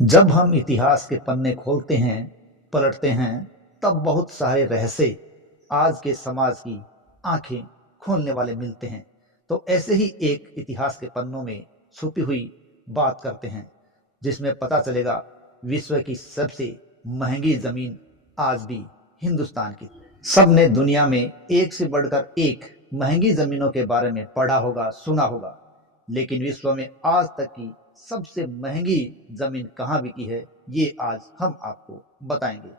जब हम इतिहास के पन्ने खोलते हैं, पलटते हैं, तब बहुत सारे रहस्य आज के समाज की आंखें खोलने वाले मिलते हैं। तो ऐसे ही एक इतिहास के पन्नों में छुपी हुई बात करते हैं, जिसमें पता चलेगा विश्व की सबसे महंगी जमीन आज भी हिंदुस्तान की। सबने दुनिया में एक से बढ़कर एक महंगी जमीनों के बारे में पढ़ा होगा, सुना होगा, लेकिन विश्व में आज तक की सबसे महंगी जमीन कहाँ बिकी है, ये आज हम आपको बताएंगे।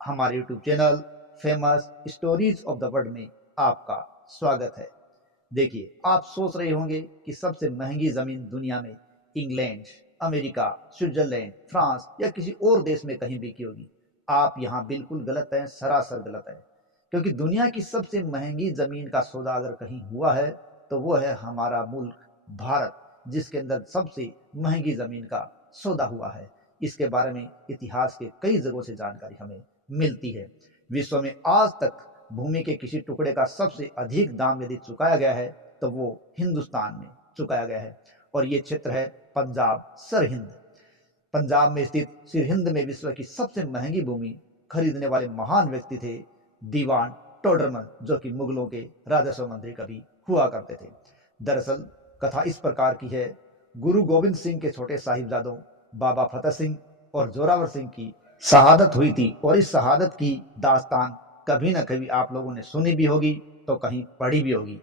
हमारे YouTube channel famous stories of the world में आपका स्वागत है। देखिए, आप सोच रहे होंगे कि सबसे महंगी जमीन दुनिया में इंग्लैंड, अमेरिका, स्विट्जरलैंड, फ्रांस या किसी और देश में कहीं बिकी होगी। आप यहाँ बिल्कुल गलत हैं, सरासर गलत है। क्योंकि दुनिया की सबसे महंगी जमीन का सौदा अगर कहीं हुआ है तो वो है हमारा मुल्क भारत, जिसके अंदर सबसे महंगी जमीन का सौदा हुआ है। इसके बारे में इतिहास के कई जगहों से जानकारी हमें मिलती है। विश्व में आज तक भूमि के किसी टुकड़े का सबसे अधिक दाम यदि चुकाया गया है तो वो हिंदुस्तान में चुकाया गया है, और ये क्षेत्र है पंजाब सरहिंद। पंजाब में स्थित सिरहिंद में विश्व की सबसे महंगी भूमि खरीदने वाले महान व्यक्ति थे दीवान टोडरमल, जो कि मुगलों के राजस्व मंत्री कभी हुआ करते थे। दरअसल कथा इस प्रकार की है। गुरु गोविंद सिंह के छोटे साहिबजादों बाबा फतेह सिंह और जोरावर सिंह की शहादत हुई थी, और इस शहादत की दास्तान कभी ना कभी आप लोगों ने सुनी भी होगी तो कहीं पढ़ी भी होगी।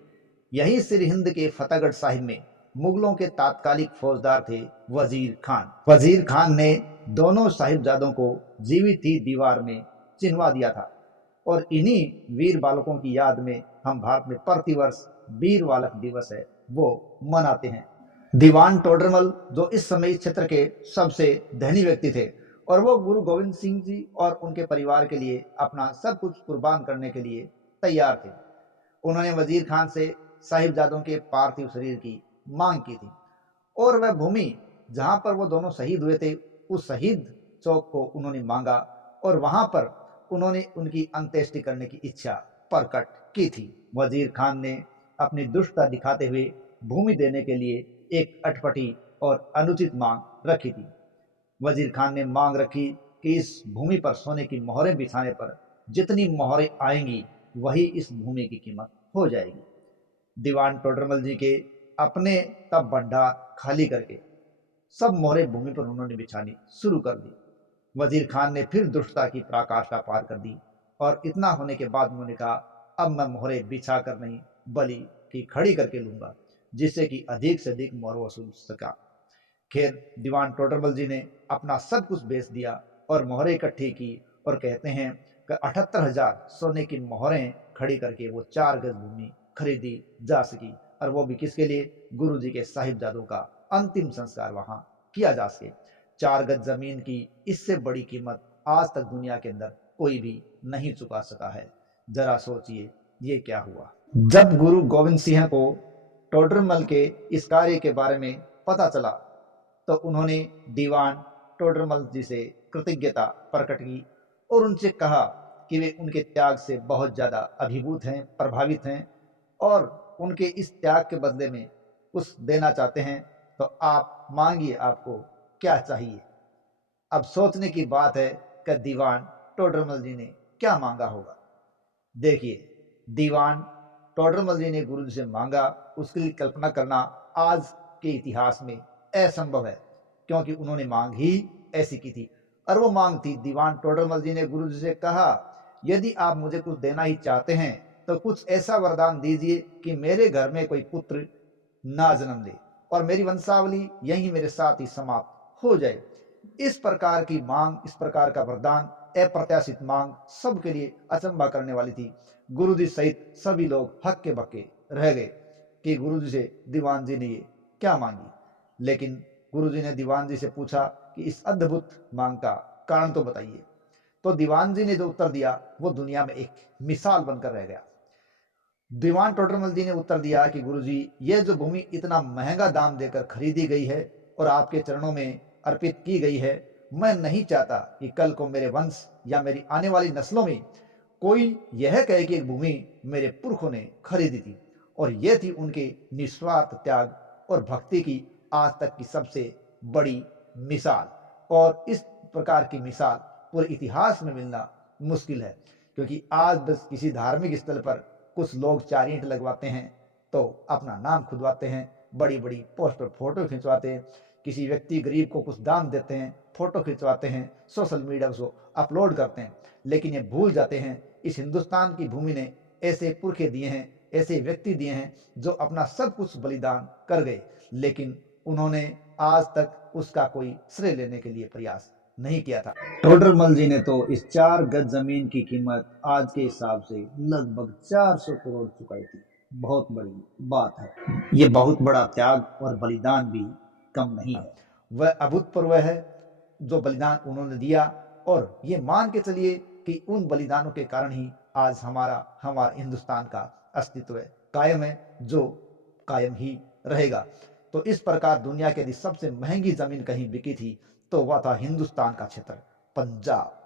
यही सिरहिंद के फतेहगढ़ साहिब में मुगलों के तात्कालिक फौजदार थे वजीर खान। वजीर खान ने दोनों साहिबजादों को जीवित ही दीवार में चिनवा दिया था, और इन्हीं वीर बालकों की याद में हम भारत में प्रतिवर्ष वीर बालक दिवस है वो मनाते हैं। दीवान टोडरमल, जो इस समय इस क्षेत्र के सबसे धनी व्यक्ति थे, और वो गुरु गोविंद सिंह जी और उनके परिवार के लिए अपना सब कुछ कुर्बान करने के लिए तैयार थे। उन्होंने वजीर खान से साहिबजादों के पार्थिव शरीर की मांग की थी, और वह भूमि जहां पर वो दोनों शहीद हुए थे उस शहीद चौक को उन्होंने मांगा, और वहां पर उन्होंने उनकी अंत्येष्टि करने की इच्छा प्रकट की थी। वजीर खान ने अपनी दुष्टता दिखाते हुए भूमि देने के लिए एक अटपटी और अनुचित मांग रखी थी। वजीर खान ने मांग रखी कि इस भूमि पर सोने की मोहरें बिछाने पर जितनी मोहरें आएंगी वही इस भूमि की कीमत हो जाएगी। दीवान टोडरमल जी के अपने तब भंडार खाली करके सब मोहरें भूमि पर उन्होंने बिछानी शुरू कर दी। वजीर खान ने फिर दुष्टता की पराकाष्ठा पार कर दी, और इतना होने के बाद उन्होंने कहा, अब मैं मोहरें बिछा कर नहीं बल्कि की खड़ी करके लूंगा, जिससे कि अधिक से अधिक मोहर वसूल सका। खैर, दीवान टोडरमल जी ने अपना सब कुछ बेच दिया और मोहरें इकट्ठी की, और कहते हैं कि 78,000 सोने की मोहरें खड़ी करके वो 4 गज भूमि खरीदी जा सकी, और वो भी किसके लिए? गुरु जी के साहिबजादों का अंतिम संस्कार वहां किया जा सके। 4 गज जमीन की इससे बड़ी कीमत आज तक दुनिया के अंदर कोई भी नहीं चुका सका है। जरा सोचिए ये क्या हुआ। जब गुरु गोविंद सिंह को टोडरमल के इस कार्य के बारे में पता चला तो उन्होंने दीवान टोडरमल जी से कृतज्ञता प्रकट की, और उनसे कहा कि वे उनके त्याग से बहुत ज्यादा अभिभूत हैं, प्रभावित हैं, और उनके इस त्याग के बदले में कुछ देना चाहते हैं। तो आप मांगिए, आपको क्या चाहिए। अब सोचने की बात है कि दीवान टोडरमल जी ने क्या मांगा होगा। देखिए, दीवान टोडरमल जी ने गुरु जी से मांगा, उसके लिए कल्पना करना आज के इतिहास में असंभव है, क्योंकि उन्होंने मांग ही ऐसी की थी। और वो मांग थी, दीवान टोडरमल जी ने गुरु जी से कहा, यदि आप मुझे कुछ देना ही चाहते हैं तो कुछ ऐसा वरदान दीजिए कि मेरे घर में कोई पुत्र ना जन्म ले और मेरी वंशावली यही मेरे साथ ही समाप्त हो जाए। इस प्रकार की मांग, इस प्रकार का वरदान, अप्रत्याशित मांग सबके लिए अचंभा करने वाली थी। गुरुजी सहित सभी लोग हक्के बक्के रह गए कि गुरुजी से दीवान जी ने ये क्या मांगी। लेकिन गुरुजी ने दीवान जी से पूछा कि इस अद्भुत मांग का कारण तो बताइए। तो दीवान जी ने जो उत्तर दिया वो दुनिया में एक मिसाल बनकर रह गया। दीवान टोडरमल जी ने उत्तर दिया कि गुरुजी, ये जो भूमि इतना महंगा दाम देकर खरीदी गई है और आपके चरणों में अर्पित की गई है, मैं नहीं चाहता कि कल को मेरे वंश या मेरी आने वाली नस्लों में कोई यह कहे कि एक भूमि मेरे पुरखों ने खरीदी थी, और यह थी उनके निस्वार्थ त्याग और भक्ति की आज तक की सबसे बड़ी मिसाल। और इस प्रकार की मिसाल पूरे इतिहास में मिलना मुश्किल है, क्योंकि आज बस किसी धार्मिक स्थल पर कुछ लोग 4 ईंट लगवाते हैं तो अपना नाम खुदवाते हैं, बड़ी बड़ी पोस्ट पर फोटो खिंचवाते हैं, किसी व्यक्ति गरीब को कुछ दान देते हैं, फोटो खिंचवाते हैं, सोशल मीडिया को अपलोड करते हैं, लेकिन ये भूल जाते हैं इस हिंदुस्तान की भूमि ने ऐसे पुरखे दिए हैं, ऐसे व्यक्ति दिए हैं जो अपना सब कुछ बलिदान कर गए, लेकिन उन्होंने आज तक उसका कोई श्रेय लेने के लिए प्रयास नहीं किया था। टोडरमल जी ने तो इस 4 गज जमीन की कीमत आज के हिसाब से लगभग 400 करोड़ चुकाई थी। बहुत बड़ी बात है। ये बहुत बड़ा त्याग और बलिदान भी कम नहीं है, वह अभूतपूर्व है जो बलिदान उन्होंने दिया। और ये मान के चलिए कि उन बलिदानों के कारण ही आज हमारा हिंदुस्तान का अस्तित्व कायम है, जो कायम ही रहेगा। तो इस प्रकार दुनिया की यदि सबसे महंगी जमीन कहीं बिकी थी तो वह था हिंदुस्तान का क्षेत्र पंजाब।